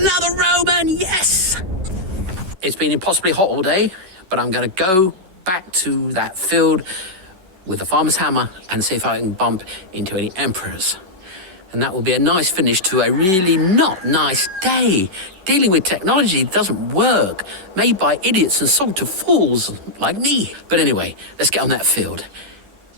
Another Roman, yes! It's been impossibly hot all day, but I'm going to go back to that field with the farmer's hammer and see if I can bump into any emperors. And that will be a nice finish to a really not nice day. Dealing with technology doesn't work, made by idiots and sold to fools like me. But anyway, let's get on that field.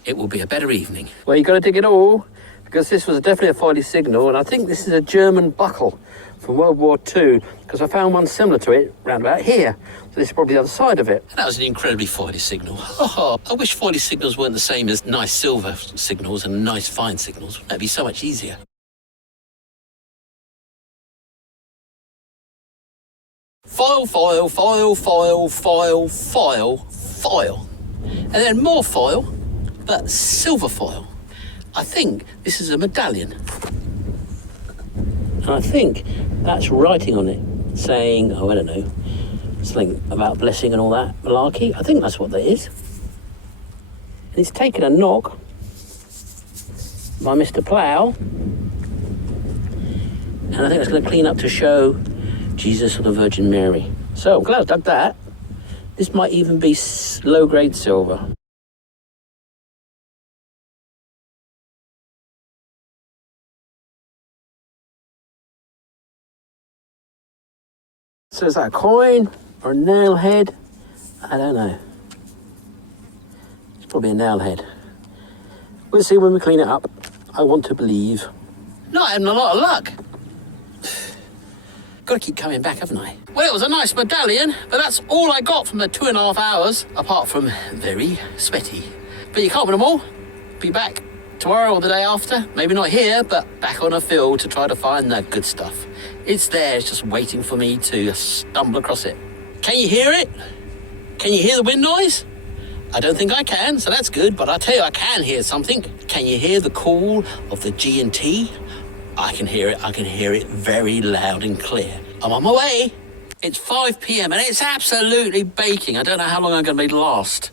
It will be a better evening. Well, you've got to dig it all, because this was definitely a foily signal, and I think this is a German buckle from World War II, because I found one similar to it round about here. So this is probably the other side of it. That was an incredibly foily signal. Oh, I wish foily signals weren't the same as nice silver signals and nice fine signals. That'd be so much easier. Foil, foil, foil, foil, foil, foil, foil. And then more foil, but silver foil. I think this is a medallion. And I think that's writing on it, saying, oh, I don't know, something about blessing and all that malarkey. I think that's what that is. And it's taken a knock by Mr. Plough. And I think it's going to clean up to show Jesus or the Virgin Mary. So I'm glad I dug that. This might even be low-grade silver. So is that a coin or a nail head? I don't know. It's probably a nail head. We'll see when we clean it up. I want to believe. Not having a lot of luck. Got to keep coming back, haven't I? Well, it was a nice medallion, but that's all I got from the 2.5 hours, apart from very sweaty. But you can't win them all. Be back tomorrow or the day after. Maybe not here, but back on a field to try to find the good stuff. It's there, it's just waiting for me to stumble across it. Can you hear it? Can you hear the wind noise? I don't think I can, so that's good, but I'll tell you I can hear something. Can you hear the call of the G&T? I can hear it very loud and clear. I'm on my way. It's 5 p.m. and it's absolutely baking. I don't know how long I'm going to last.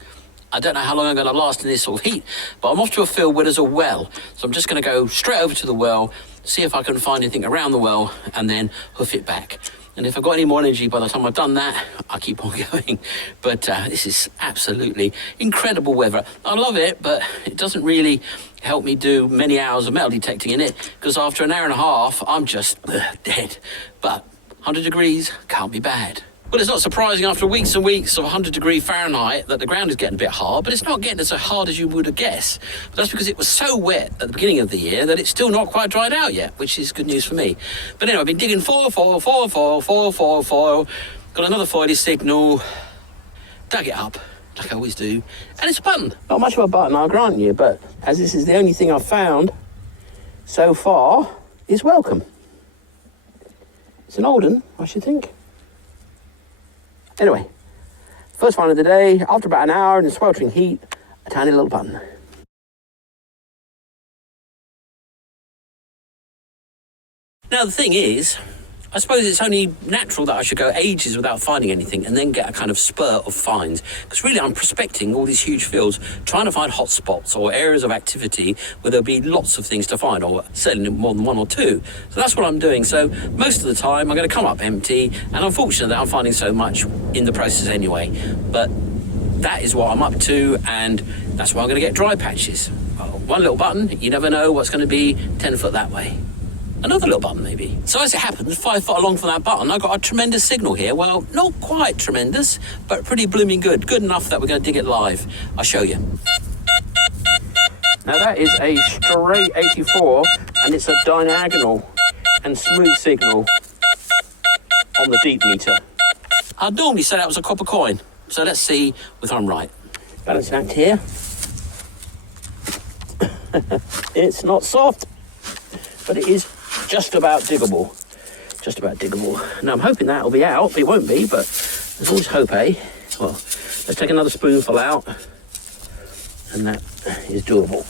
I don't know how long I'm going to last in this sort of heat, but I'm off to a field where there's a well. So I'm just going to go straight over to the well, see if I can find anything around the well, and then hoof it back. And if I've got any more energy by the time I've done that, I'll keep on going. But this is absolutely incredible weather. I love it, but it doesn't really help me do many hours of metal detecting in it, because after an hour and a half, I'm just dead. But 100 degrees can't be bad. Well, it's not surprising after weeks and weeks of 100-degree Fahrenheit that the ground is getting a bit hard, but it's not getting as hard as you would have guessed. But that's because it was so wet at the beginning of the year that it's still not quite dried out yet, which is good news for me. But anyway, I've been digging foil. Got another foily signal. Dug it up, like I always do. And it's a button. Not much of a button, I'll grant you, but as this is the only thing I've found so far, it's welcome. It's an old one, I should think. Anyway, first find of the day, after about an hour in the sweltering heat, a tiny little button. Now the thing is, I suppose it's only natural that I should go ages without finding anything and then get a kind of spurt of finds. Because really I'm prospecting all these huge fields, trying to find hot spots or areas of activity where there'll be lots of things to find, or certainly more than one or two. So that's what I'm doing. So most of the time I'm going to come up empty, and I'm fortunate that I'm finding so much in the process anyway. But that is what I'm up to, and that's why I'm going to get dry patches. Well, one little button, you never know what's going to be 10 foot that way. Another little button, maybe. So as it happens, 5 foot along from that button, I got a tremendous signal here. Well, not quite tremendous, but pretty blooming good. Good enough that we're going to dig it live. I'll show you. Now that is a straight 84, and it's a diagonal and smooth signal on the deep meter. I'd normally say that was a copper coin, so let's see if I'm right. Balancing act here. It's not soft, but it is just about diggable. Just about diggable. Now I'm hoping that'll be out. It won't be, but there's always hope, eh? Well, let's take another spoonful out, and that is doable.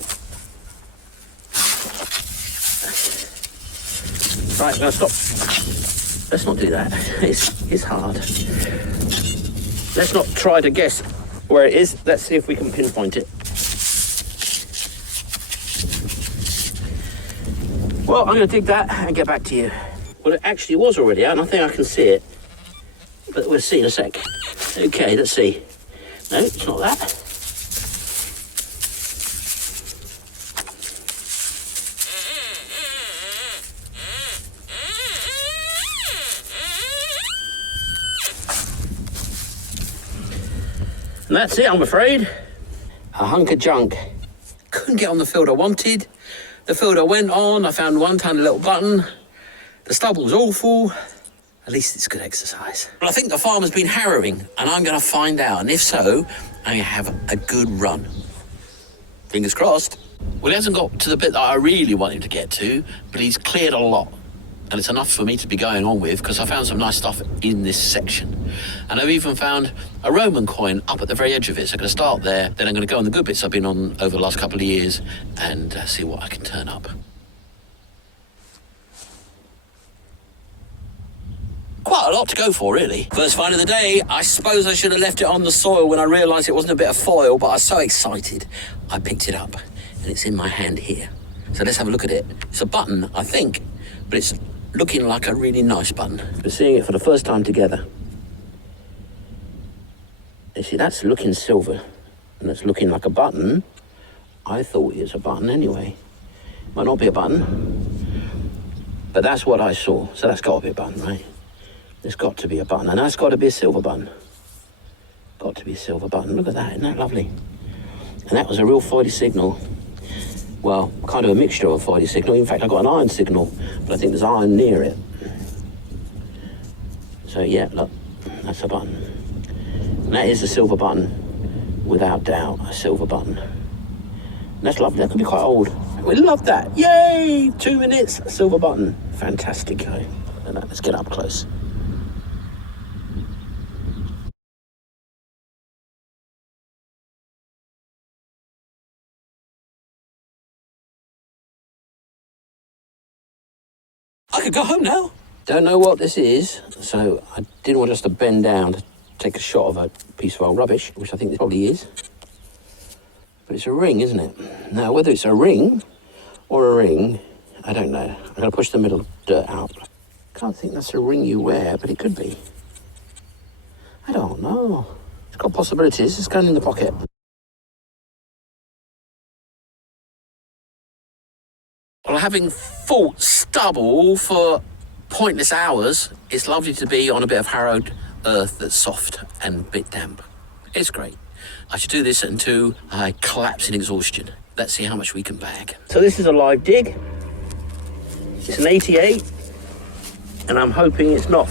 Right, now stop. Let's not do that. It's hard. Let's not try to guess where it is. Let's see if we can pinpoint it. Well, I'm going to dig that and get back to you. Well, it actually was already out, and I think I can see it. But we'll see in a sec. Okay, let's see. No, it's not that. And that's it, I'm afraid. A hunk of junk. Couldn't get on the field I wanted. The field I went on, I found one tiny little button. The stubble's awful. At least it's good exercise. But I think the farmer's been harrowing, and I'm going to find out. And if so, I'm going to have a good run. Fingers crossed. Well, he hasn't got to the bit that I really want him to get to, but he's cleared a lot. And it's enough for me to be going on with, because I found some nice stuff in this section. And I've even found a Roman coin up at the very edge of it. So I'm going to start there, then I'm going to go on the good bits I've been on over the last couple of years and see what I can turn up. Quite a lot to go for, really. First find of the day. I suppose I should have left it on the soil when I realised it wasn't a bit of foil, but I was so excited, I picked it up. And it's in my hand here. So let's have a look at it. It's a button, I think, but it's looking like a really nice button. We're seeing it for the first time together. You see, that's looking silver, and it's looking like a button. I thought it was a button anyway. Might not be a button, but that's what I saw. So that's got to be a button, right? There's got to be a button, and that's got to be a silver button. Got to be a silver button. Look at that, isn't that lovely? And that was a real foily signal. Well, kind of a mixture of a foily signal. In fact, I got an iron signal, but I think there's iron near it. So yeah, look, that's a button. And that is a silver button, without doubt, a silver button. And that's lovely. That could be quite old. We love that. Yay! 2 minutes, silver button. Fantastic. Let's get up close. I could go home now. Don't know what this is, so I didn't want us to bend down to take a shot of a piece of old rubbish, which I think this probably is. But it's a ring, isn't it? Now, whether it's a ring or a ring, I don't know. I'm going to push the middle dirt out. Can't think that's a ring you wear, but it could be. I don't know. It's got possibilities. It's going in the pocket. Well, having fought stubble for pointless hours, it's lovely to be on a bit of harrowed earth that's soft and a bit damp. It's great. I should do this until I collapse in exhaustion. Let's see how much we can bag. So this is a live dig. It's an 88, and I'm hoping it's not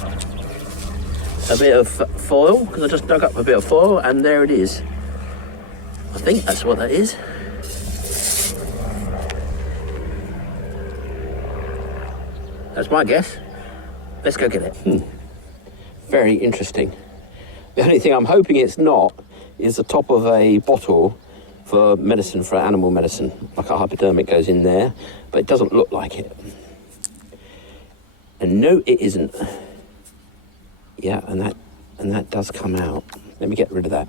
a bit of foil, because I just dug up a bit of foil, and there it is. I think that's what that is. That's my guess. Let's go get it. Very interesting. The only thing I'm hoping it's not is the top of a bottle for medicine, for animal medicine. Like a hypodermic goes in there, but it doesn't look like it. And no, it isn't. Yeah, and that does come out. Let me get rid of that.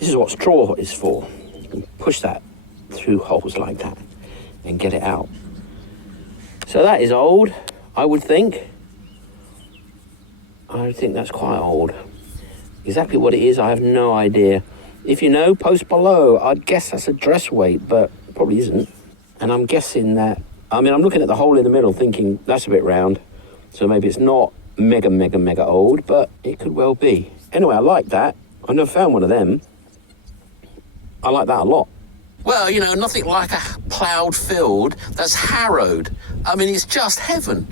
This is what straw is for. You can push that through holes like that and get it out. So that is old, I would think. I think that's quite old. Exactly what it is, I have no idea. If you know, post below. I'd guess that's a dress weight, but probably isn't. And I'm guessing that, I'm looking at the hole in the middle thinking that's a bit round. So maybe it's not mega old, but it could well be. Anyway, I like that. I've never found one of them. I like that a lot. Well, you know, nothing like a ploughed field that's harrowed. I mean, it's just heaven.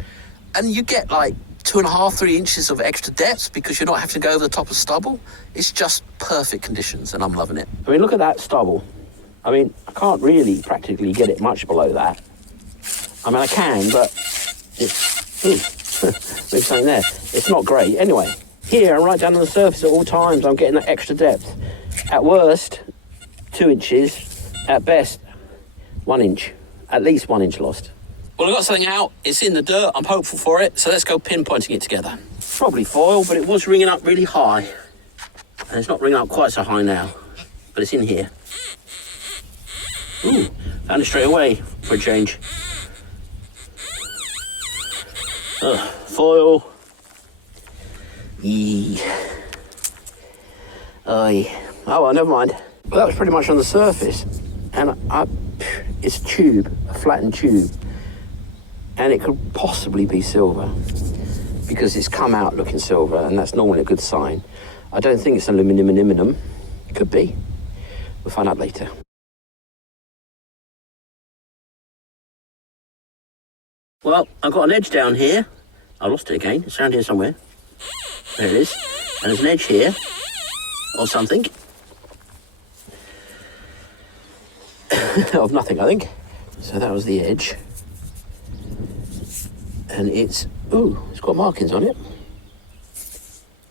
And you get like 2.5, 3 inches of extra depth because you're not having to go over the top of stubble. It's just perfect conditions, and I'm loving it. I mean, look at that stubble. I mean, I can't really practically get it much below that. I mean, I can, but it's... there's something there. It's not great. Anyway, here, I'm right down on the surface at all times. I'm getting that extra depth. At worst, 2 inches. At best, 1 inch. At least 1 inch lost. Well, I've got something out. It's in the dirt. I'm hopeful for it. So let's go pinpointing it together. Probably foil, but it was ringing up really high. And it's not ringing up quite so high now. But it's in here. Ooh, found it straight away for a change. Foil. Yee. Aye. Oh well, never mind. Well, that was pretty much on the surface. And it's a tube, a flattened tube. And it could possibly be silver, because it's come out looking silver, and that's normally a good sign. I don't think it's aluminum. It could be. We'll find out later. Well, I've got an edge down here. I lost it again. It's around here somewhere. There it is. And there's an edge here, or something. Of nothing, I think. So that was the edge. And it's got markings on it.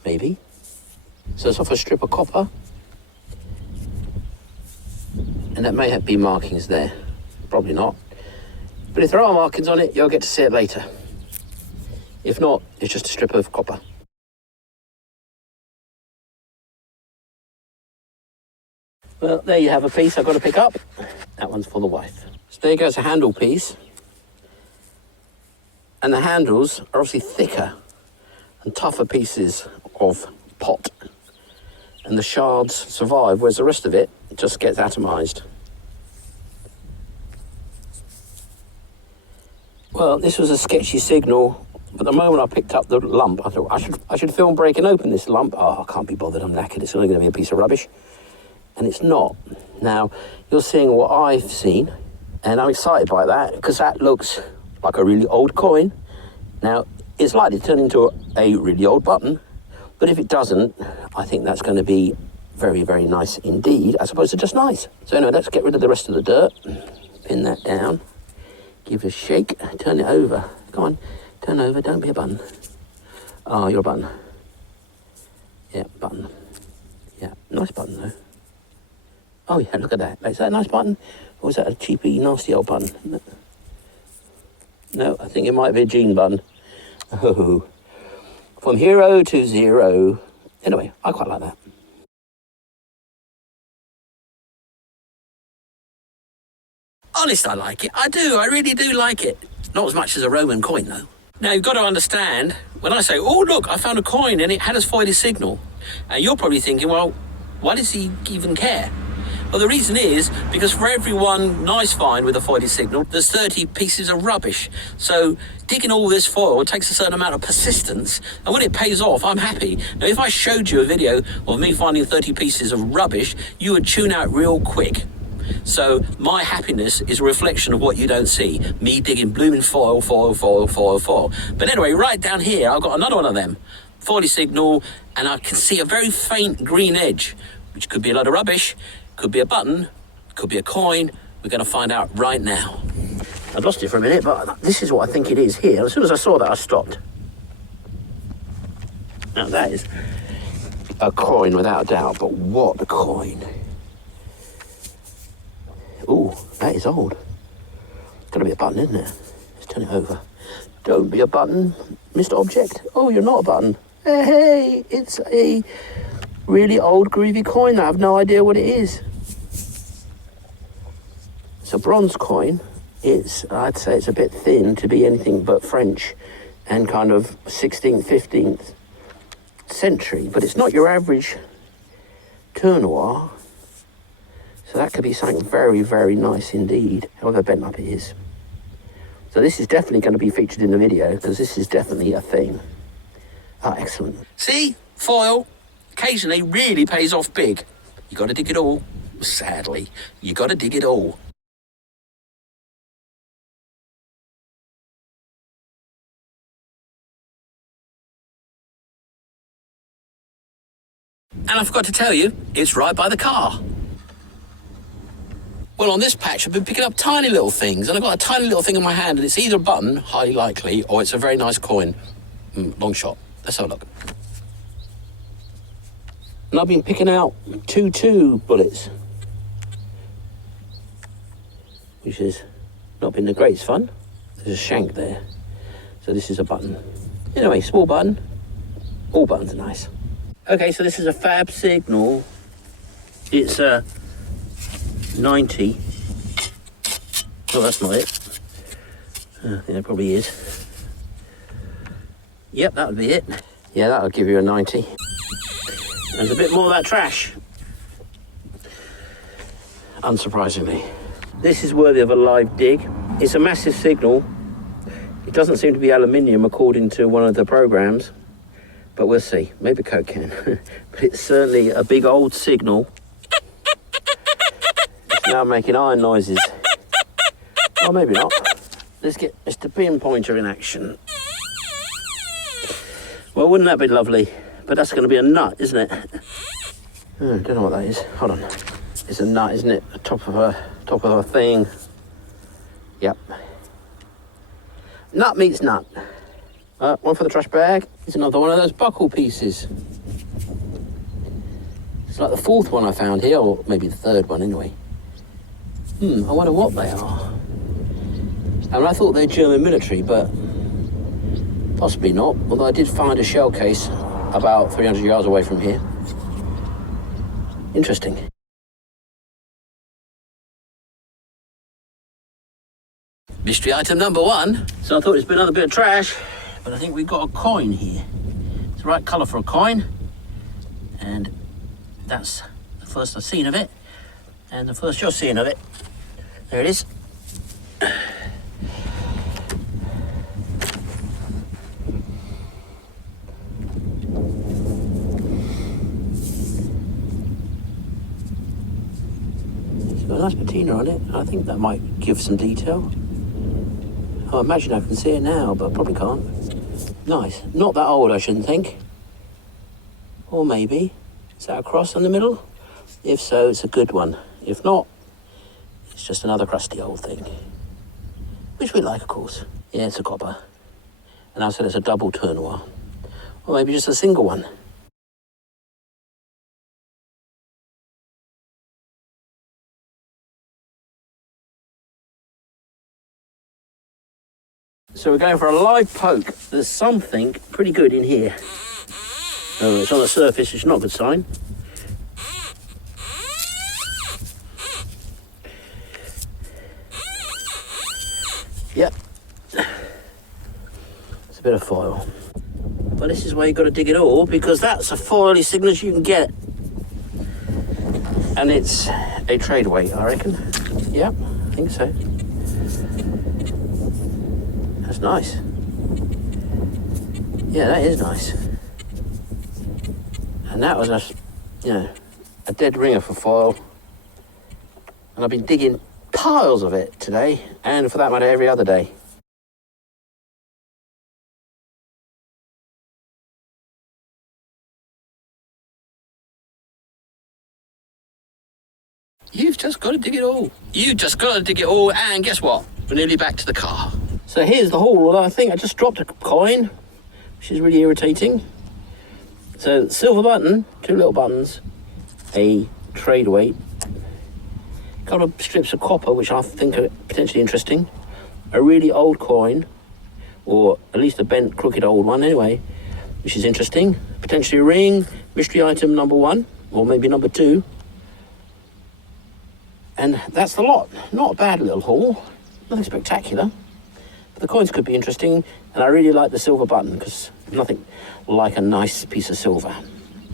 Maybe. So it's off a strip of copper. And that may have been markings there. Probably not. But if there are markings on it, you'll get to see it later. If not, it's just a strip of copper. Well, there you have a piece I've got to pick up. That one's for the wife. So there goes a handle piece. And the handles are obviously thicker and tougher pieces of pot. And the shards survive, whereas the rest of it just gets atomized. Well, this was a sketchy signal, but the moment I picked up the lump, I thought I should film breaking open this lump. Oh, I can't be bothered, I'm knackered, it's only going to be a piece of rubbish. And it's not. Now, you're seeing what I've seen, and I'm excited by that, because that looks like a really old coin. Now, it's likely to turn into a really old button, but if it doesn't, I think that's going to be very, very nice indeed, as opposed to just nice. So anyway, let's get rid of the rest of the dirt, pin that down. Give it a shake, turn it over. Come on, turn over, don't be a button. Oh, you're a button. Yeah, button. Yeah, nice button though. Oh yeah, look at that. Is that a nice button? Or is that a cheapy, nasty old button? No, I think it might be a jean button. Oh, from hero to zero. Anyway, I quite like that. Honest, I like it. I do. I really do like it. Not as much as a Roman coin, though. Now, you've got to understand, when I say, oh, look, I found a coin and it had a foiled signal, you're probably thinking, well, why does he even care? Well, the reason is because for every one nice find with a foiled signal, there's 30 pieces of rubbish. So digging all this foil takes a certain amount of persistence, and when it pays off, I'm happy. Now, if I showed you a video of me finding 30 pieces of rubbish, you would tune out real quick. So my happiness is a reflection of what you don't see. Me digging blooming foil. But anyway, right down here, I've got another one of them. Foiled signal, and I can see a very faint green edge, which could be a lot of rubbish, could be a button, could be a coin. We're going to find out right now. I lost it for a minute, but this is what I think it is here. As soon as I saw that, I stopped. Now that is a coin without a doubt, but what a coin. Ooh, that is old. It's got to be a button, isn't it? Let's turn it over. Don't be a button, Mr. Object. Oh, you're not a button. Hey, it's a really old groovy coin. I have no idea what it is. It's a bronze coin. I'd say it's a bit thin to be anything but French and kind of 16th, 15th century, but it's not your average tournois. So that could be something very, very nice indeed, however bent up it is. So this is definitely going to be featured in the video, because this is definitely a thing. Ah, excellent. See, foil occasionally really pays off big. You got to dig it all. Sadly, you got to dig it all. And I forgot to tell you, it's right by the car. Well, on this patch, I've been picking up tiny little things, and I've got a tiny little thing in my hand, and it's either a button, highly likely, or it's a very nice coin. Long shot. Let's have a look. And I've been picking out 2-2 bullets, which has not been the greatest fun. There's a shank there. So this is a button. Anyway, small button. All buttons are nice. Okay, so this is a fab signal. It's a 90. Oh, that's not it. I think that probably is. Yep, that would be it. Yeah, that'll give you a 90. There's a bit more of that trash. Unsurprisingly. This is worthy of a live dig. It's a massive signal. It doesn't seem to be aluminium according to one of the programs, but we'll see. Maybe coke can. But it's certainly a big old signal. It's now making iron noises. Or maybe not. Let's get Mr. Pinpointer in action. Well, wouldn't that be lovely? But that's going to be a nut, isn't it? Don't know what that is. Hold on. It's a nut, isn't it? The top of a thing. Yep. Nut meets nut. One for the trash bag. It's another one of those buckle pieces. It's like the fourth one I found here, or maybe the third one anyway. I wonder what they are. I mean, I thought they're German military, but possibly not. Although I did find a shell case about 300 yards away from here. Interesting. Mystery item number 1. So I thought it's been another bit of trash, but I think we've got a coin here. It's the right colour for a coin, and that's the first I've seen of it, and the first you're seeing of it. There it is. It's got a nice patina on it. I think that might give some detail. I imagine I can see it now, but probably can't. Nice. Not that old, I shouldn't think. Or maybe. Is that a cross in the middle? If so, it's a good one. If not, it's just another crusty old thing. Which we like, of course. Yeah, it's a copper. And I said it's a double tournois. Or maybe just a single one. So we're going for a live poke. There's something pretty good in here. Oh, it's on the surface, it's not a good sign. Yep. It's a bit of foil. But this is where you've got to dig it all, because that's a foily signature you can get. And it's a trade weight, I reckon. Yep, I think so. That's nice. Yeah, that is nice. And that was a dead ringer for foil. And I've been digging piles of it today, and for that matter, every other day. You've just got to dig it all. You've just got to dig it all, and guess what? We're nearly back to the car. So here's the haul, although I think I just dropped a coin, which is really irritating. So silver button, 2 little buttons, a trade weight, a couple of strips of copper, which I think are potentially interesting, a really old coin, or at least a bent, crooked old one anyway, which is interesting, potentially a ring, mystery item number 1, or maybe number 2. And that's the lot. Not a bad little haul, nothing spectacular. But the coins could be interesting, and I really like the silver button, because nothing like a nice piece of silver.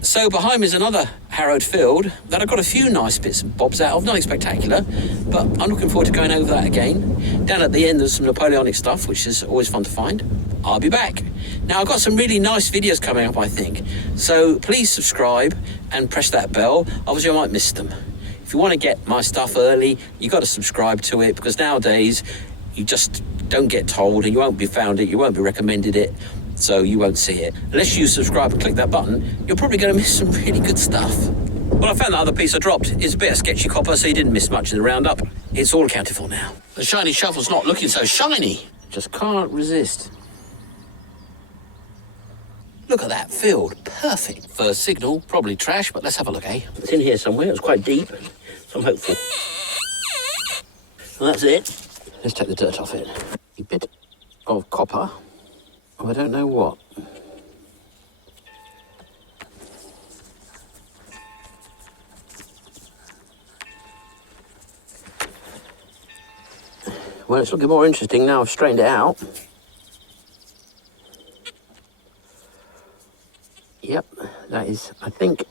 So behind me is another harrowed field that I got a few nice bits and bobs out of, nothing spectacular, but I'm looking forward to going over that again. Down at the end there's some Napoleonic stuff, which is always fun to find. I'll be back. Now I've got some really nice videos coming up, I think, so please subscribe and press that bell. Obviously I might miss them. If you want to get my stuff early, you've got to subscribe to it, because nowadays you just don't get told, and you won't be found it, you won't be recommended it, so you won't see it. Unless you subscribe and click that button, you're probably going to miss some really good stuff. Well, I found that other piece I dropped. It's a bit of sketchy copper, so you didn't miss much in the roundup. It's all accounted for now. The shiny shovel's not looking so shiny. Just can't resist. Look at that field, perfect. First signal, probably trash, but let's have a look, eh? It's in here somewhere, it's quite deep, so I'm hopeful. Well, that's it. Let's take the dirt off it. A bit of copper, oh, I don't know what. Well, it's looking more interesting now I've straightened it out. Yep, that is, I think,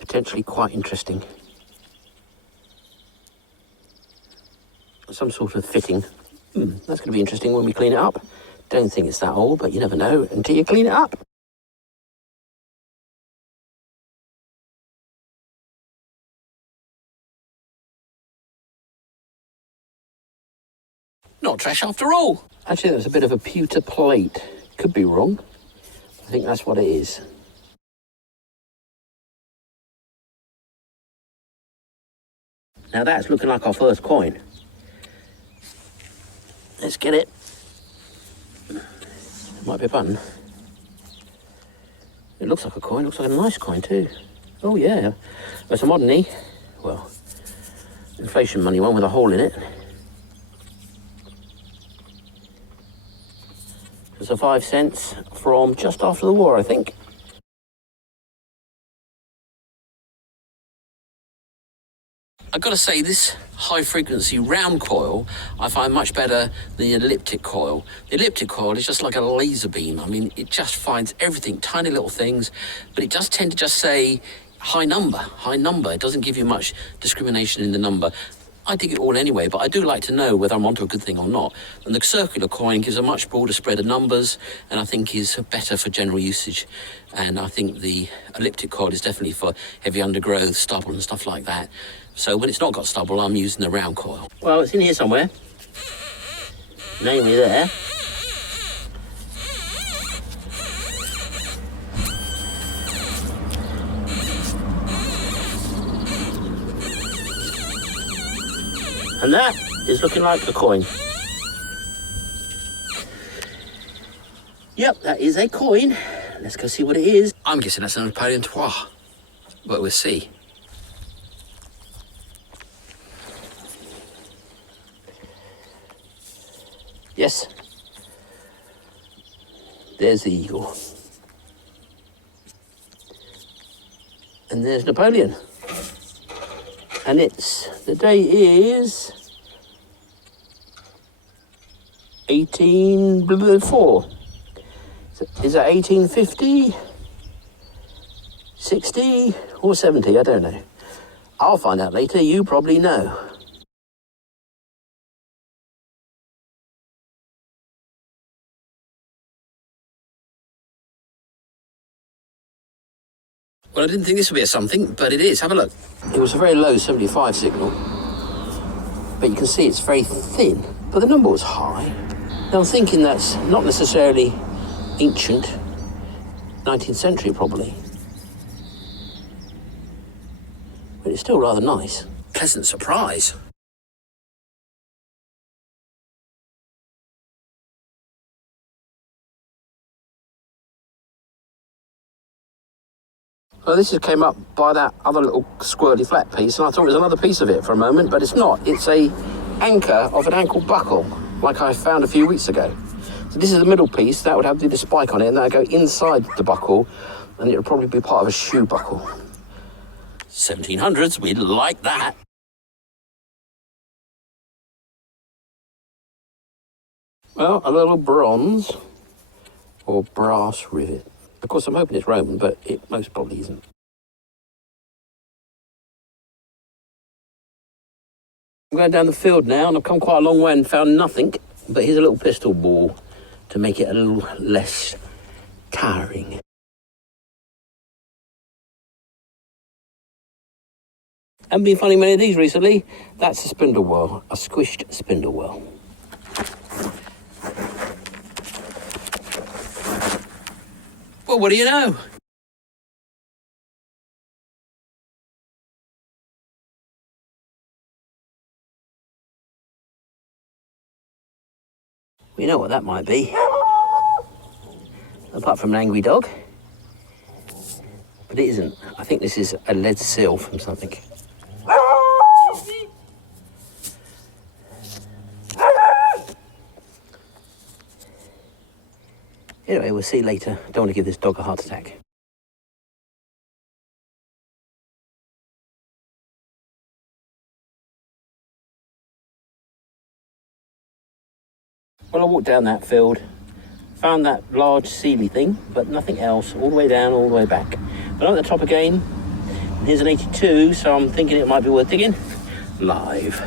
potentially quite interesting. Some sort of fitting. That's going to be interesting when we clean it up. Don't think it's that old, but you never know until you clean it up. Not trash after all. Actually, there's a bit of a pewter plate. Could be wrong. I think that's what it is. Now that's looking like our first coin. Let's get it. Might be a button. It looks like a coin. Looks like a nice coin too. Oh yeah. It's a modern E. Well, inflation money one with a hole in it. It's a 5 cents from just after the war, I think. I've got to say, this high-frequency round coil I find much better than the elliptic coil. The elliptic coil is just like a laser beam. I mean, it just finds everything, tiny little things, but it does tend to just say high number. It doesn't give you much discrimination in the number. I dig it all anyway, but I do like to know whether I'm onto a good thing or not. And the circular coin gives a much broader spread of numbers, and I think is better for general usage. And I think the elliptic coil is definitely for heavy undergrowth, stubble and stuff like that. So when it's not got stubble, I'm using the round coil. Well, it's in here somewhere. Namely there. And that is looking like a coin. Yep, that is a coin. Let's go see what it is. I'm guessing that's a Napoleon III, but we'll see. Yes. There's the eagle. And there's Napoleon. And the day is 1804. Is that 1850, 60 or 70? I don't know. I'll find out later. You probably know. Well, I didn't think this would be a something, but it is. Have a look. It was a very low 75 signal, but you can see it's very thin, but the number was high. Now I'm thinking that's not necessarily ancient, 19th century probably, but it's still rather nice. Pleasant surprise. Well, this just came up by that other little squirrely flat piece, and I thought it was another piece of it for a moment, but it's not. It's a anchor of an ankle buckle, like I found a few weeks ago. So this is the middle piece. That would have the spike on it, and that would go inside the buckle, and it would probably be part of a shoe buckle. 1700s, we'd like that. Well, a little bronze or brass rivet. Of course, I'm hoping it's Roman, but it most probably isn't. I'm going down the field now, and I've come quite a long way and found nothing, but here's a little pistol ball to make it a little less tiring. I haven't been finding many of these recently. That's a spindle whorl, a squished spindle whorl. Well, what do you know? We know what that might be. Apart from an angry dog. But it isn't. I think this is a lead seal from something. Anyway, we'll see later. Don't want to give this dog a heart attack. Well, I walked down that field, Found that large sealy thing, but nothing else. All the way down, all the way back. But I'm at the top again. Here's an 82, so I'm thinking it might be worth digging. Live.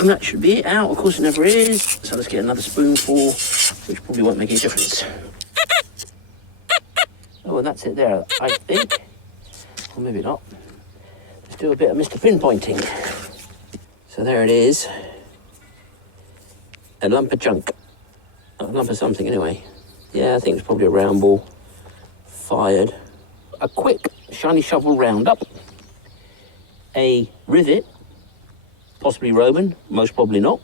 And that should be it out. Of course it never is. So let's get another spoonful, which probably won't make any difference. Oh, and that's it there, I think. Or maybe not. Let's do a bit of Mr. Pinpointing. So there it is. A lump of junk. A lump of something anyway. Yeah, I think it's probably a round ball. Fired. A quick shiny shovel roundup. A rivet. Possibly Roman, most probably not.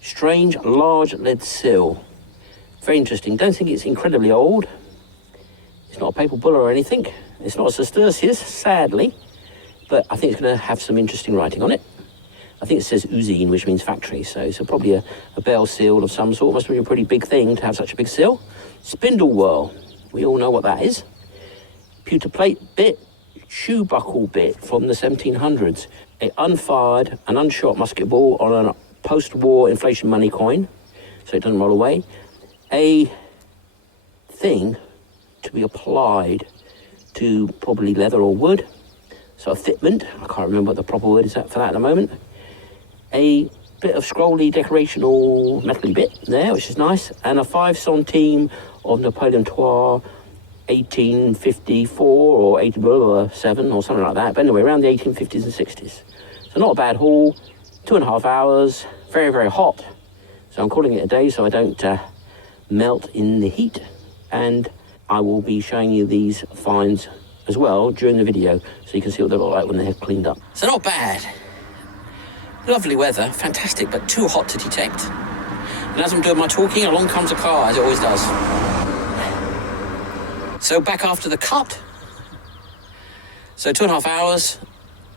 Strange large lead seal. Very interesting. Don't think it's incredibly old. It's not a papal bull or anything. It's not a Sestertius, sadly. But I think it's going to have some interesting writing on it. I think it says usine, which means factory. So probably a bell seal of some sort. Must be a pretty big thing to have such a big seal. Spindle whirl. We all know what that is. Pewter plate bit. Shoe buckle bit from the 1700s. An unfired, an unshot musket ball on a post-war inflation money coin, so it doesn't roll away. A thing to be applied to probably leather or wood, so a fitment. I can't remember what the proper word is for that at the moment. A bit of scrolly decorational metal bit there, which is nice, and a 5 centime of Napoleon III 1854 or 1807 or something like that, but anyway, around the 1850s and 60s. So not a bad haul, 2.5 hours, very, very hot. So I'm calling it a day so I don't melt in the heat. And I will be showing you these finds as well during the video so you can see what they look like when they're cleaned up. So not bad. Lovely weather, fantastic, but too hot to detect. And as I'm doing my talking, along comes a car, as it always does. So back after the cut. So 2.5 hours,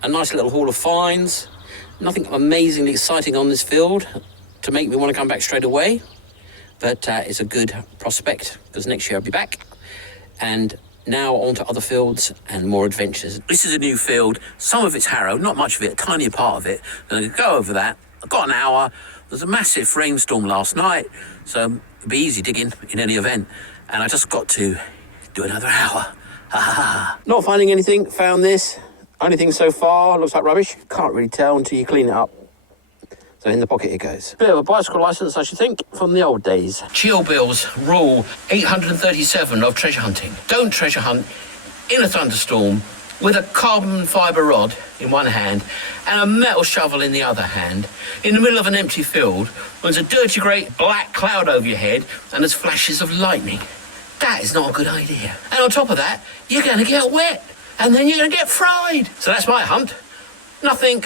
a nice little haul of finds. Nothing amazingly exciting on this field to make me want to come back straight away. But it's a good prospect because next year I'll be back. And now on to other fields and more adventures. This is a new field. Some of it's Harrow, not much of it, a tiny part of it. I'm going to go over that. I've got an hour. There's a massive rainstorm last night, so it'll be easy digging in any event. And I just got to do another hour. Not finding anything, found this. Only thing so far, looks like rubbish. Can't really tell until you clean it up. So in the pocket it goes. Bit of a bicycle licence, I should think, from the old days. Chill Bill's rule 837 of treasure hunting. Don't treasure hunt in a thunderstorm with a carbon fibre rod in one hand and a metal shovel in the other hand in the middle of an empty field when there's a dirty great black cloud over your head and there's flashes of lightning. That is not a good idea. And on top of that, you're going to get wet and then you're going to get fried. So that's my hunt. Nothing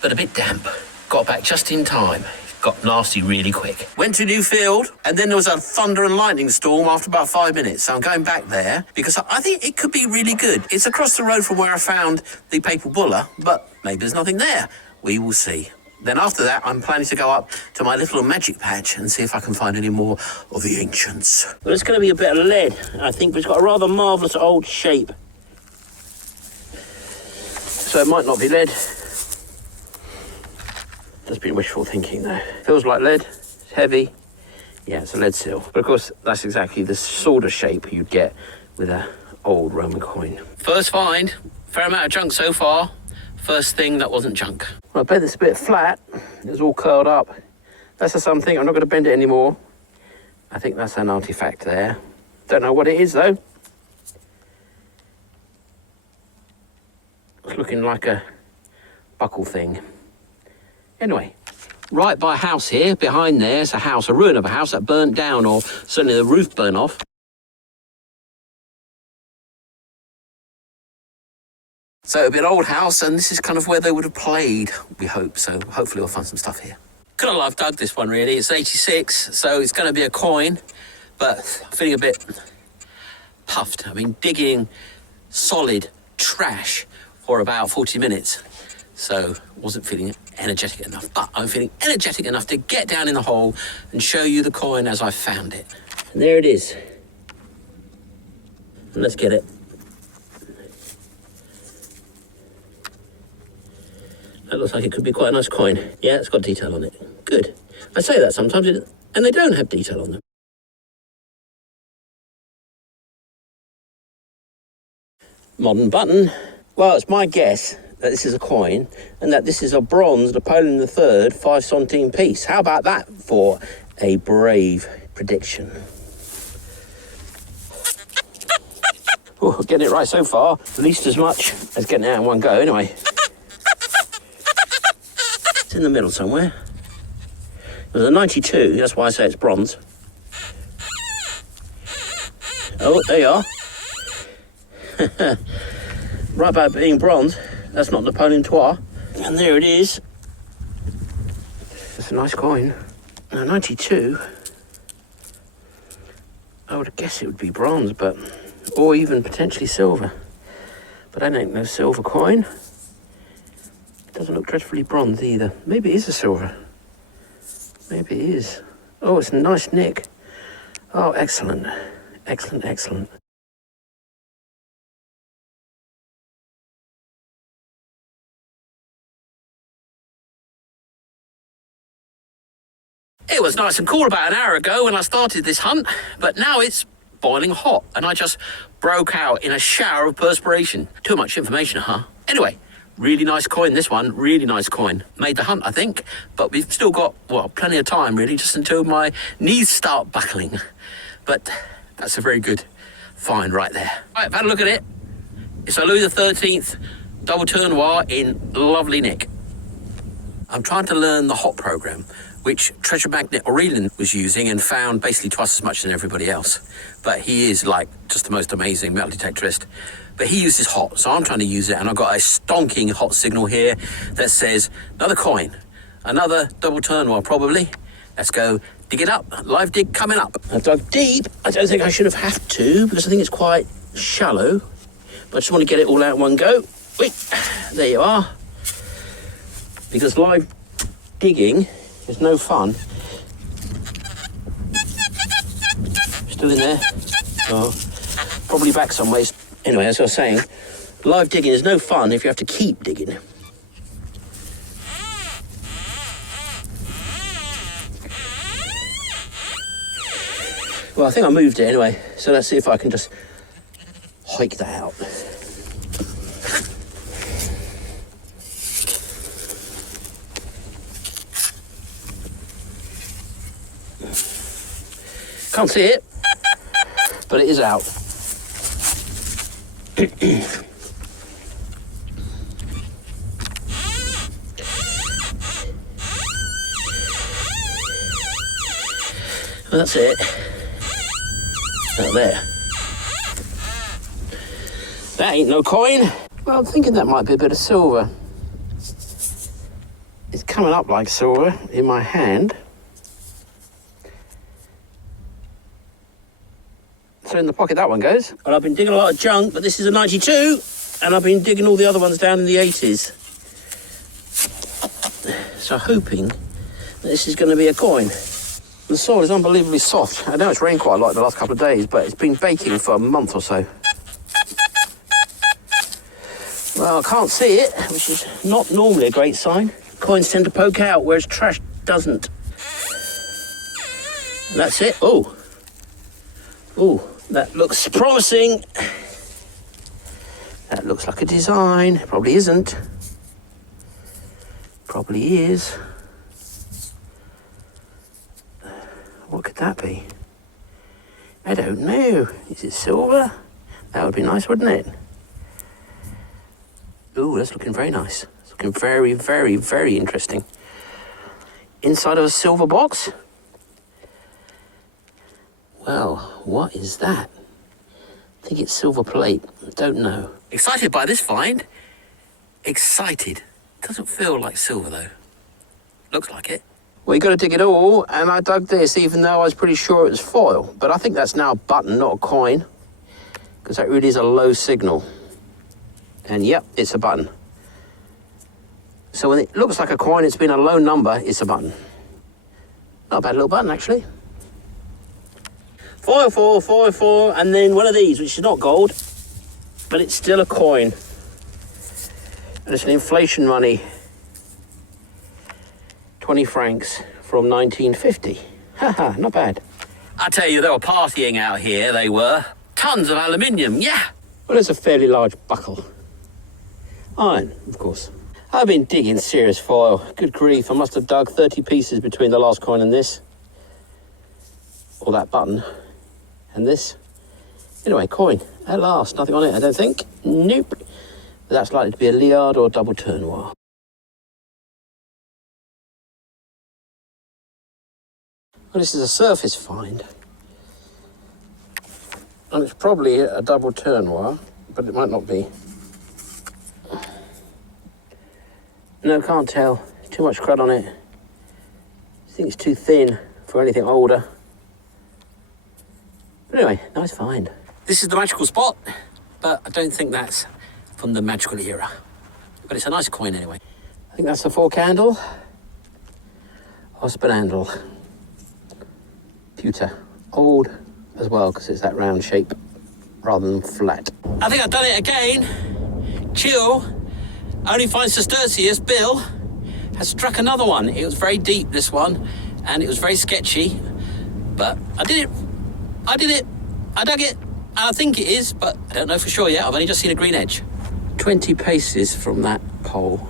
but a bit damp. Got back just in time. Got nasty really quick. Went to a new field, and then there was a thunder and lightning storm after about 5 minutes. So I'm going back there because I think it could be really good. It's across the road from where I found the papal bulla, but maybe there's nothing there. We will see. Then after that, I'm planning to go up to my little magic patch and see if I can find any more of the ancients. Well, it's going to be a bit of lead, I think, but it's got a rather marvellous old shape. So it might not be lead. That's been wishful thinking though. Feels like lead, it's heavy. Yeah, it's a lead seal. But of course, that's exactly the sort of shape you'd get with an old Roman coin. First find, fair amount of junk so far. First thing that wasn't junk. Well, I bet it's a bit flat. It was all curled up. That's a something, I'm not going to bend it anymore. I think that's an artifact there. Don't know what it is though. It's looking like a buckle thing. Anyway, right by a house here, behind there's a house, a ruin of a house that burnt down, or certainly the roof burned off. So it'll be an old house, and this is kind of where they would have played, we hope. So hopefully we'll find some stuff here. Could have loved dug this one really. It's 86, so it's going to be a coin, but I'm feeling a bit puffed. I've been digging solid trash for about 40 minutes. So wasn't feeling energetic enough, but I'm feeling energetic enough to get down in the hole and show you the coin as I found it. And there it is. And let's get it. That looks like it could be quite a nice coin. Yeah, it's got detail on it. Good. I say that sometimes, and they don't have detail on them. Modern button. Well, it's my guess that this is a coin and that this is a bronze Napoleon III 5 centime piece. How about that for a brave prediction? Oh, getting it right so far, at least as much as getting it out in one go anyway. It's in the middle somewhere. It was a 92, that's why I say it's bronze. Oh, there you are. Right about being bronze, that's not Napoleon III. And there it is. It's a nice coin. Now 92, I would guess it would be bronze, but or even potentially silver. But I don't know silver coin. It doesn't look dreadfully bronze either. Maybe it is a silver. Maybe it is. Oh, it's a nice nick. Oh, excellent. Excellent, excellent. It was nice and cool about an hour ago when I started this hunt, but now it's boiling hot and I just broke out in a shower of perspiration. Too much information, huh? Anyway, really nice coin, this one, really nice coin. Made the hunt, I think, but we've still got, well, plenty of time really, just until my knees start buckling. But that's a very good find right there. Right, I've had a look at it. It's a Louis XIII Doiuble Tournois in lovely nick. I'm trying to learn the hot program, which treasure magnet Aurelius was using and found basically twice as much than everybody else. But he is like just the most amazing metal detectorist. But he uses hot, so I'm trying to use it, and I've got a stonking hot signal here that says another coin, another Doiuble Tournois probably. Let's go dig it up. Live dig coming up. I've dug deep. I don't think I should have to because I think it's quite shallow. But I just want to get it all out in one go. Wait, there you are. Because live digging is no fun. Still in there? Oh, probably back some ways. Anyway, as I was saying, live digging is no fun if you have to keep digging. Well, I think I moved it anyway, so let's see if I can just hike that out. Can't see it, but it is out. Well, that's it. Out there. That ain't no coin. Well, I'm thinking that might be a bit of silver. It's coming up like silver in my hand. So in the pocket that one goes. Well, I've been digging a lot of junk, but this is a 92, and I've been digging all the other ones down in the 80s. So hoping that this is going to be a coin. The soil is unbelievably soft. I know it's rained quite a lot in the last couple of days, but it's been baking for a month or so. Well, I can't see it, which is not normally a great sign. Coins tend to poke out, whereas trash doesn't. And that's it. Oh. Oh, that looks promising. That looks like a design. Probably isn't. Probably is. What could that be? I don't know. Is it silver? That would be nice, wouldn't it? Ooh, that's looking very nice. It's looking very, very, very interesting. Inside of a silver box? Well, what is that? I think it's silver plate. Don't know. Excited by this find. Excited. Doesn't feel like silver, though. Looks like it. Well, you got to dig it all, and I dug this even though I was pretty sure it was foil. But I think that's now a button, not a coin, because that really is a low signal. And yep, it's a button. So when it looks like a coin, it's been a low number, it's a button. Not a bad little button, actually. Foil, foil, foil, foil, and then one of these, which is not gold, but it's still a coin. And it's an inflation money. 20 francs from 1950. Haha, not bad. I tell you, they were partying out here, they were. Tons of aluminium, yeah. Well, it's a fairly large buckle. Iron, of course. I've been digging serious foil. Good grief, I must have dug 30 pieces between the last coin and this. Or that button. And this. Anyway, coin. At last. Nothing on it, I don't think. Nope. But that's likely to be a Liard or double Tournois. Well, this is a surface find. And it's probably a double Tournois, but it might not be. No, can't tell. Too much crud on it. I think it's too thin for anything older. But anyway, nice find. This is the magical spot, but I don't think that's from the magical era. But it's a nice coin anyway. I think that's the 4-candle. Hospitandle. Pewter. Old as well, because it's that round shape rather than flat. I think I've done it again. Chill. Only finds Sestertius, Bill, has struck another one. It was very deep, this one, and it was very sketchy. But I did it. I dug it. And I think it is, but I don't know for sure yet. I've only just seen a green edge. 20 paces from that hole,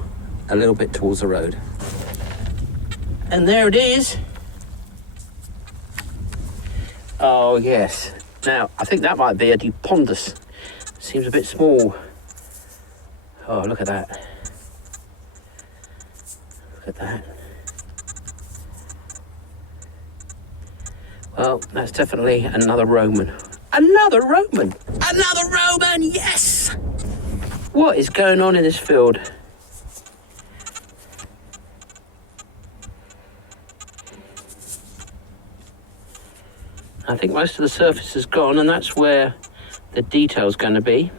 a little bit towards the road. And there it is. Oh, yes. Now, I think that might be a Dupondus. Seems a bit small. Oh, look at that. Look at that. Well, that's definitely another Roman. Another Roman! Another Roman, yes! What is going on in this field? I think most of the surface is gone, and that's where the detail's going to be.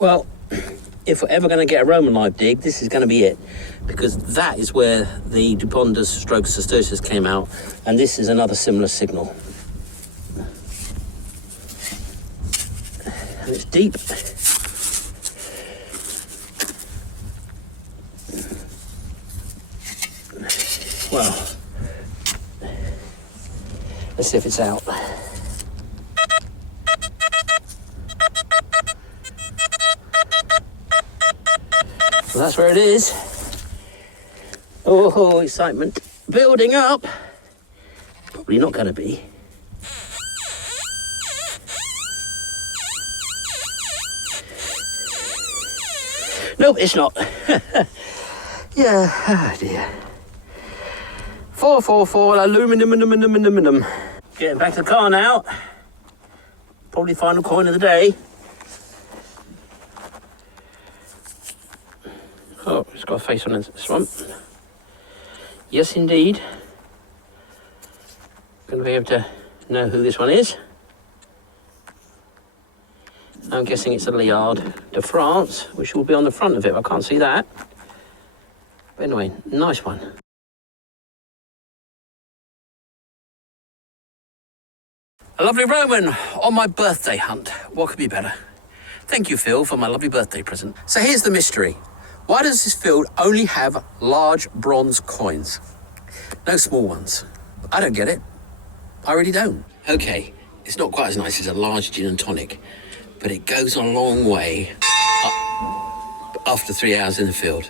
Well, if we're ever going to get a Roman live dig, this is going to be it, because that is where the Dupondus stroke Sestertius came out, and this is another similar signal. And it's deep. Well, let's see if it's out. Well, that's where it is. Oh, excitement. Building up. Probably not going to be. Nope, it's not. Yeah, oh dear. 444 aluminum. Getting back to the car now. Probably final coin of the day. Oh, it's got a face on this one. Yes, indeed. Going to be able to know who this one is. I'm guessing it's a Liard de France, which will be on the front of it. I can't see that. But anyway, nice one. A lovely Roman on my birthday hunt. What could be better? Thank you, Phil, for my lovely birthday present. So here's the mystery. Why does this field only have large bronze coins? No small ones. I don't get it. I really don't. Okay, it's not quite as nice as a large gin and tonic, but it goes a long way after 3 hours in the field.